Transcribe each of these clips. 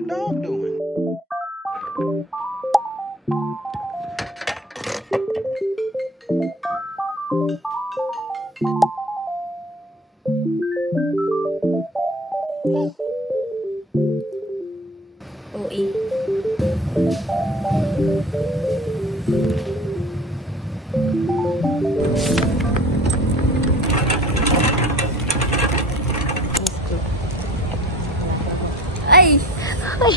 the dog doing? OA. Ay! Ay!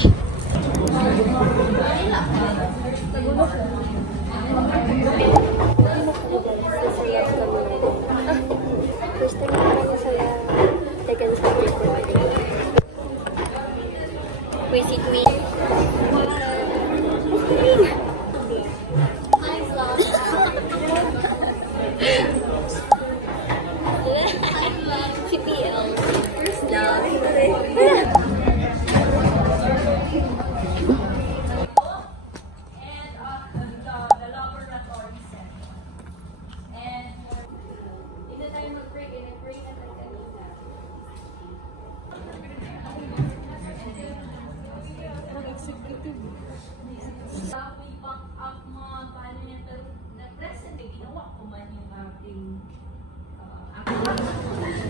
First time ko saya second subject recording. Wait, sit me. CPL. First love.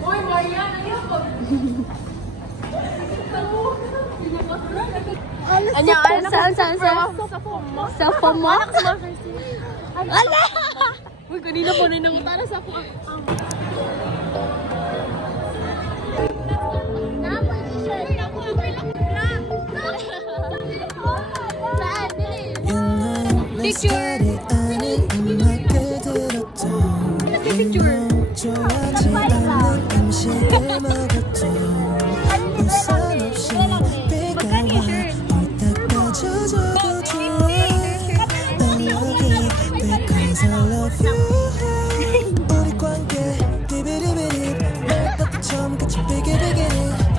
Uy, Maria, nangyari ko. Saan? Sa FOMO? Ala! Uy, kanina po nanangutana sa ako. Picture!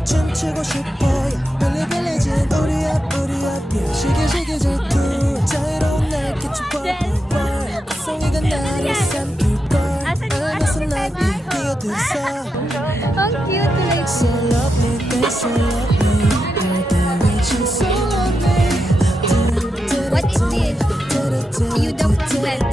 춤추고 싶어 빌리빌리진 우리 앞 시기시기 질투 자유로운 날 깨쳐봐 고성이가 나를 삼킬걸 안에서 난 뛰어들었어 Ang cute like So lovely, they so lovely All the way to so lovely What is this? You the plant.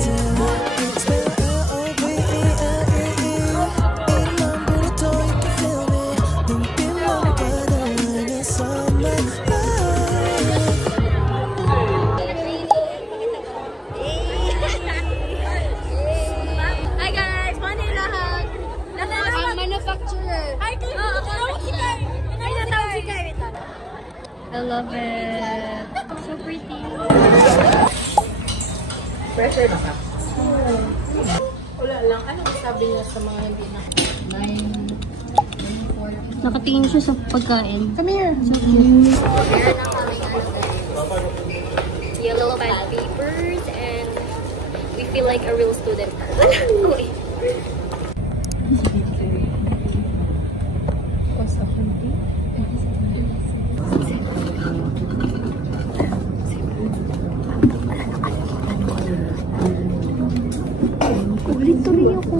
I love it. So pretty. Pressure na ka? Wala lang. Anong sabi niya sa mga hindi na? 9:40. Nakatingin siya sa pagkain. Come here. So cute. Yellow pad papers and we feel like a real student. Wait. Tuloy ako.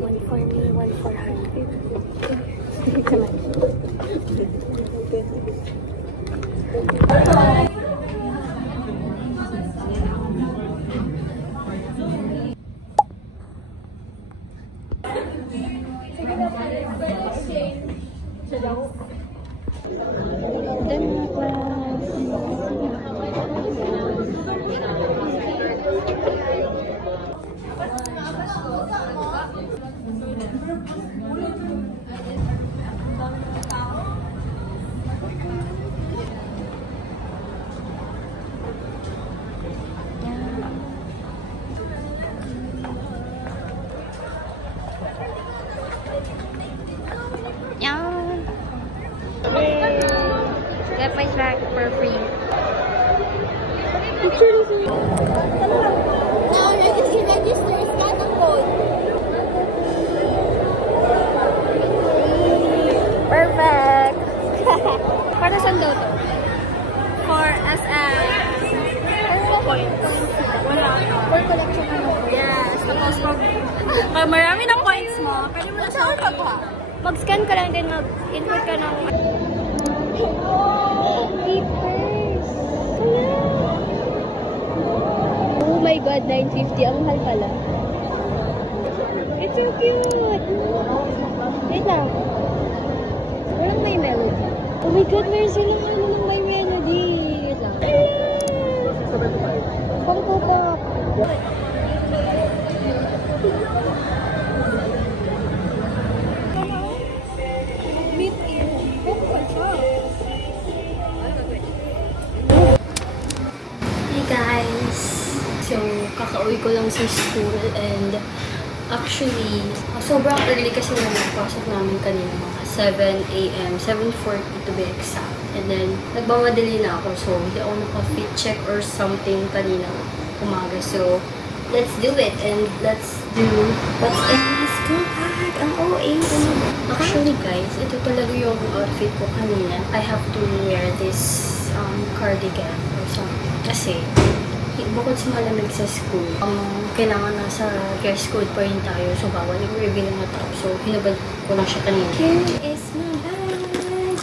One for me, one for her. Get my snack for free. Now you can register. Scan the code. collection mo. Yes. Tapos Pag marami ng points mo, pwede mo na siya mag-scan ka lang din, mag-input ka ng... papers. Oh my God, 950. Ang mahal pala. It's so cute. Wait lang. Walang may melody. Oh my God, meron silang ano ng may melody. Wait lang. Pangko pa. Meet in. Hey guys! So, kakauwi ko lang sa school and actually, sobrang early kasi na nagpasok namin kanina mga 7 a.m. 7:40 to be exact. And then, nagmamadali na ako so hindi ako naka-fit check or something kanina umaga. So, let's do it and let's do what's in my school bag. Ang OA. Actually guys, ito talaga yung outfit ko kanina. I have to wear this cardigan or something. Kasi, bukod sa malamig sa school, kailangan nasa dress code pa rin tayo. So, bawal yung reveal na top. So, hinabad ko lang siya kanina. Here is my bag.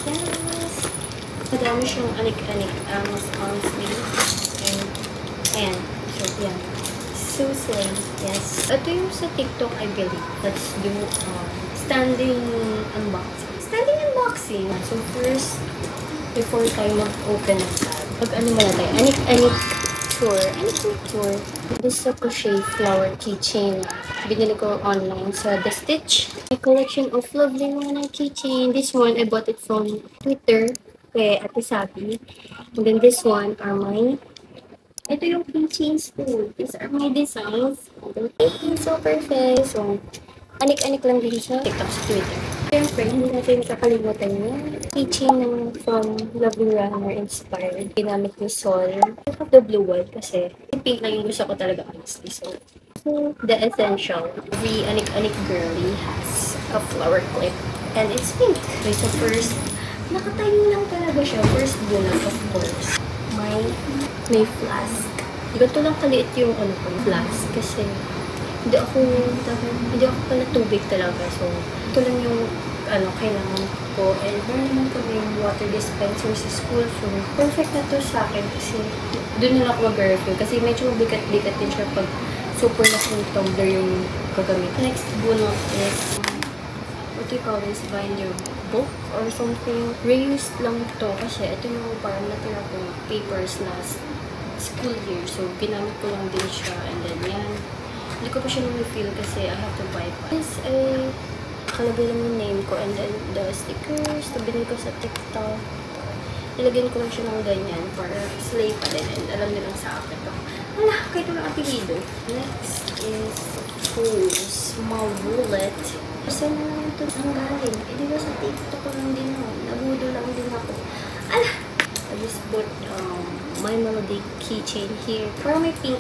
Yes! Madami siyang anik-anik on sleeve. And, ayan. So, yan. So slim. Yes. Ito yung sa TikTok, I believe. Let's do standing unboxing. Standing unboxing. So, first, before tayo mag-open ng bag, ano muna tayo? Anik-anik tour. Anik-anik tour. This is a crochet flower keychain. Binili ko online sa The Stitch. A collection of lovely mga keychain. This one, I bought it from Twitter kay Ate Sabi. And then this one are mine. Ito yung keychains ko. These are my designs. So perfect. So, anik-anik lang din sa TikTok sa Twitter. Siyempre, hindi natin kakalimutan yung keychain from Lovely Runner inspired. Ginamit ni Sol. I have the blue one kasi pink lang yung gusto ko talaga honestly. So, the essential. Every anik-anik girly has a flower clip. And it's pink. Okay, so first, nakatayo lang talaga siya. First bulan, of course. May flask. Ganito lang kaliit yung flask kasi hindi ako pala tubig talaga. So, ito lang yung kailangan ko. And meron naman kami yung water dispenser sa school. So, perfect na to sa akin kasi doon na ako mag-refill. Kasi medyo bigat-bigat din siya pag super laking tumbler yung gagamit. Next bunot is what do you call this? Binder book or something. Reused lang to kasi ito yung parang natira ko papers last school year. So, ginamit ko lang din siya. And then, yan. Hindi ko pa siya na-refill kasi I have to buy pa. This ay nakalagay lang yung name ko. And then, the stickers na binili ko sa TikTok. Nilagyan ko lang siya ng ganyan para slay pa din. And alam nilang sa akin to. Wala, kahit walang apelido. Next is, of course, my wallet. Saan na lang ito ang galing? Eh, di ba sa TikTok ko lang din ako. Nagudo lang din ako. Ala! I just put my melody keychain here. Parang may pink,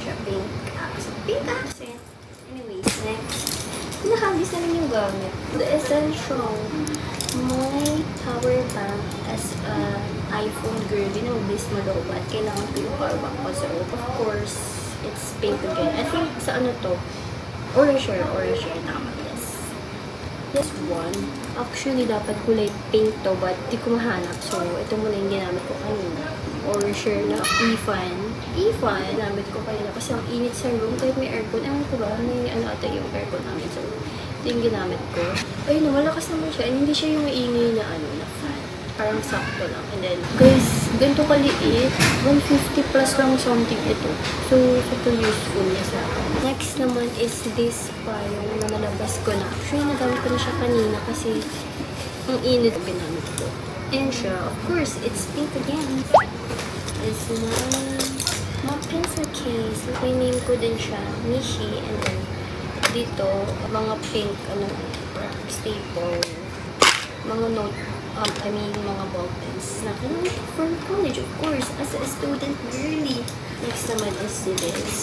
siya? Pink accent. Pink accent! Anyways, next. Nakabis na rin yung gamit. The essential. My power bank as an iPhone girl. Di na mabilis malobat. Kailangan ko yung power bank ko. So, of course, it's pink again. I think sa to? Orange share. Tama. This one, actually dapat kulay pink to but di ko mahanap. So, ito muna yung ginamit ko kanina. Orange na e-fan. E-fan, ginamit ko kanina kasi ang init sa room kahit may aircon. Ewan ko ba, may ata yung aircon namin. So, ito yung ginamit ko. Ayun, malakas naman siya. And hindi siya yung maingay na na fan. Parang sakto lang. And then, guys, ganito kaliit. 150 plus lang something ito. So, super useful niya sa akin. Next naman is this pa, yung nalabas ko na. Actually, nagamit ko na siya kanina kasi ang init ang ginamit ko. And siya, of course, it's pink again. It's my pencil case. May name ko din siya, Nishi. And then, dito, mga pink, staple, mga note, mga ball pens na for college, of course, as a student, really. Next naman is this.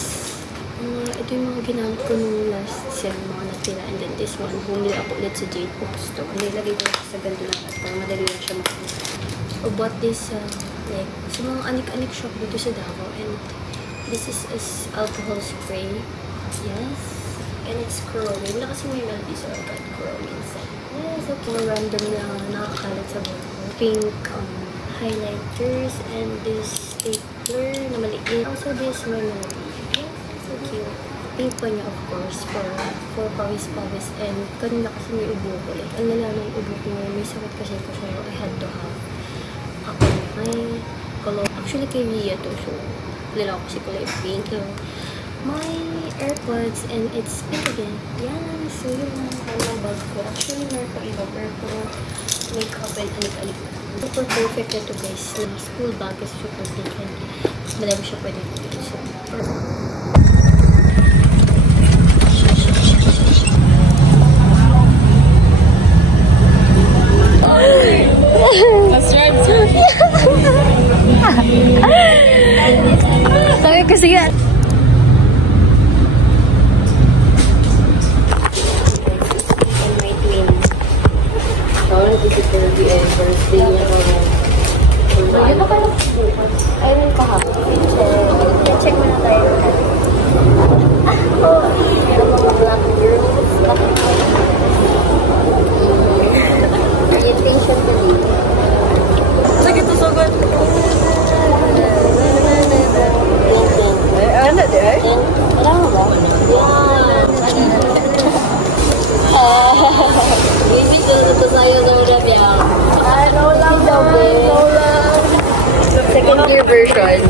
Ito yung mga ginamit ko nung last sem, mga natira. And then this one, bumili ako ulit sa Jade Bookstore. Nilagay ko sa ganito lang at para madali lang siya makita. I bought this, like, sa mga anik-anik shop dito sa Davao. And This is alcohol spray. Yes. And it's chrome. Na kasi may melody, so I got chrome inside. Yes, okay. More random na nakakalat sa buhok ko. Pink highlighters and this stapler na maliit. Also this my melody. Yes, so cute. Pink pa niya, of course, for pawis-pawis. And kanina kasi may ubo ko. Like, ang lala ng ubo ko ngayon. May sakit kasi ko. So, I had to have my color. Actually, kay Ria to. So, lala ko kasi kulay pink. My AirPods and it's pink again. Yeah, so yun ang bag ko. Actually, meron pa iba. Pero makeup and alik-alik. Super perfect na ito, guys. Yung school bag is super thick and madami siya pwede dito. So, perfect. Sabi kasi yan. Ayun pa hapon. Check mo na tayo. Meron mga black girls. Orientation ko dito. Sige, tusugot. Ano din? Wala mo ba? Maybe ito tayo sa mga biya. No lang daw, no lang. Second year version.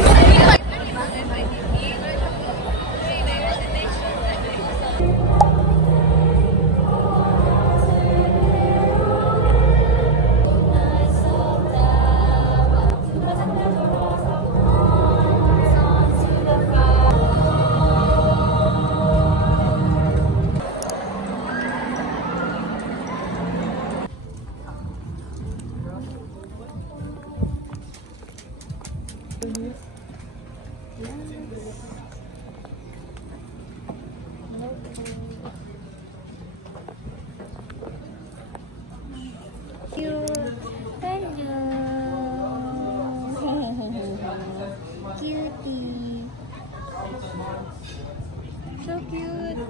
Cutie. So cute.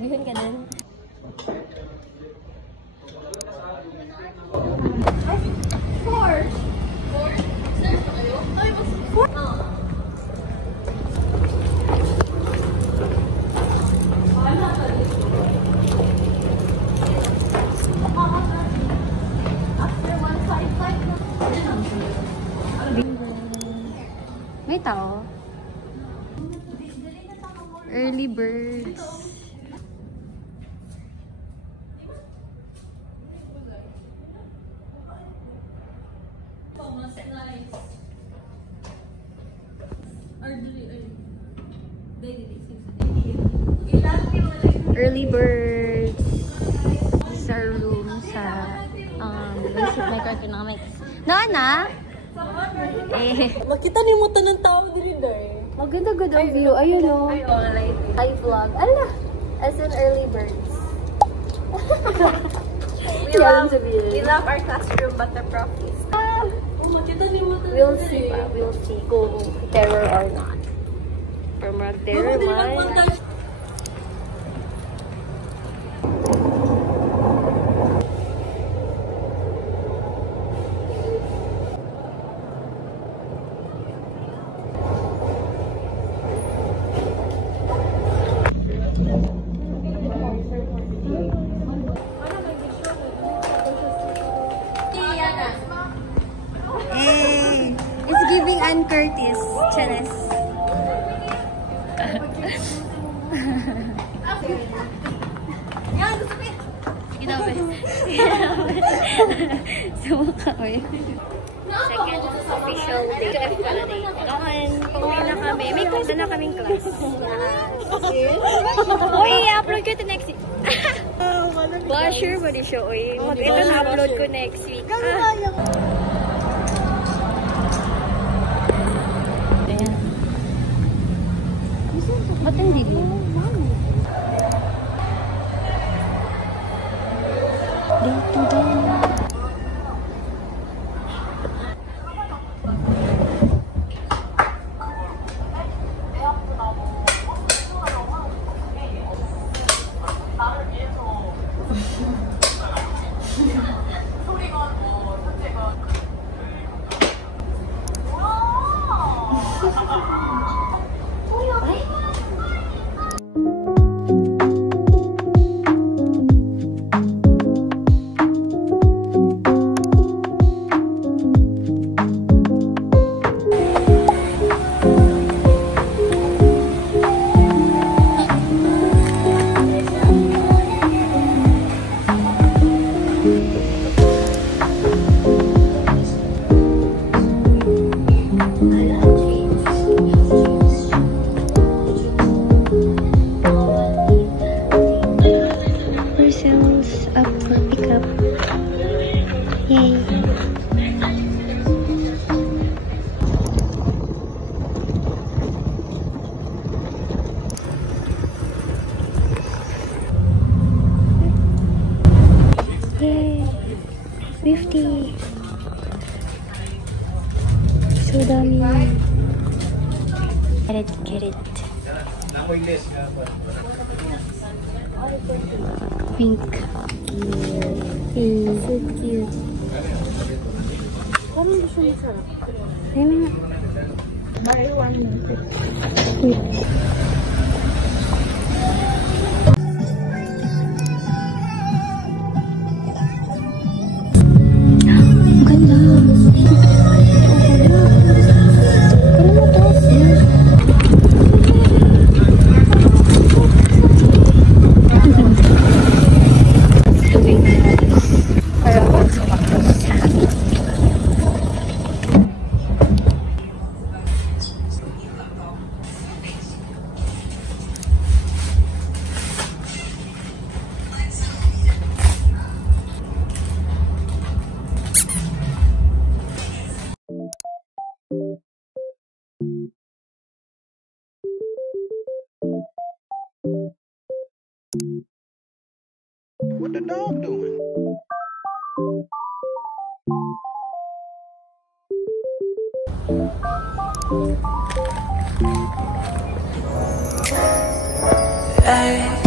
Bihon ka din. May tao. Early birds. Early birds. This is our room sa Basic My Cartoon Comics. Nana? Makita ni mo ng tao diri day. Maganda good ang view. Ayun o. I vlog. Ala! As in early birds. We love our classroom, but the prof is... makita ni mo We'll see. We'll see kung terror or not. Or mag-terror man. It's giving Ann Curtis, Chenes. Sumo kami. Second official day. Kawan, pauwi na kami. May class na kaming class. Uy, i-upload ko ito next week. Sure ba di siya? Uy, ito na-upload ko next week. Ayan. Ba't hindi mo? Day to day. So dami yun. Get it. Pink. So cute. Parang gusto mo sarap. Ayun nga. Buy one mo. Wait. Ang ganda. Parang mataas yun. What the dog doing? Hey.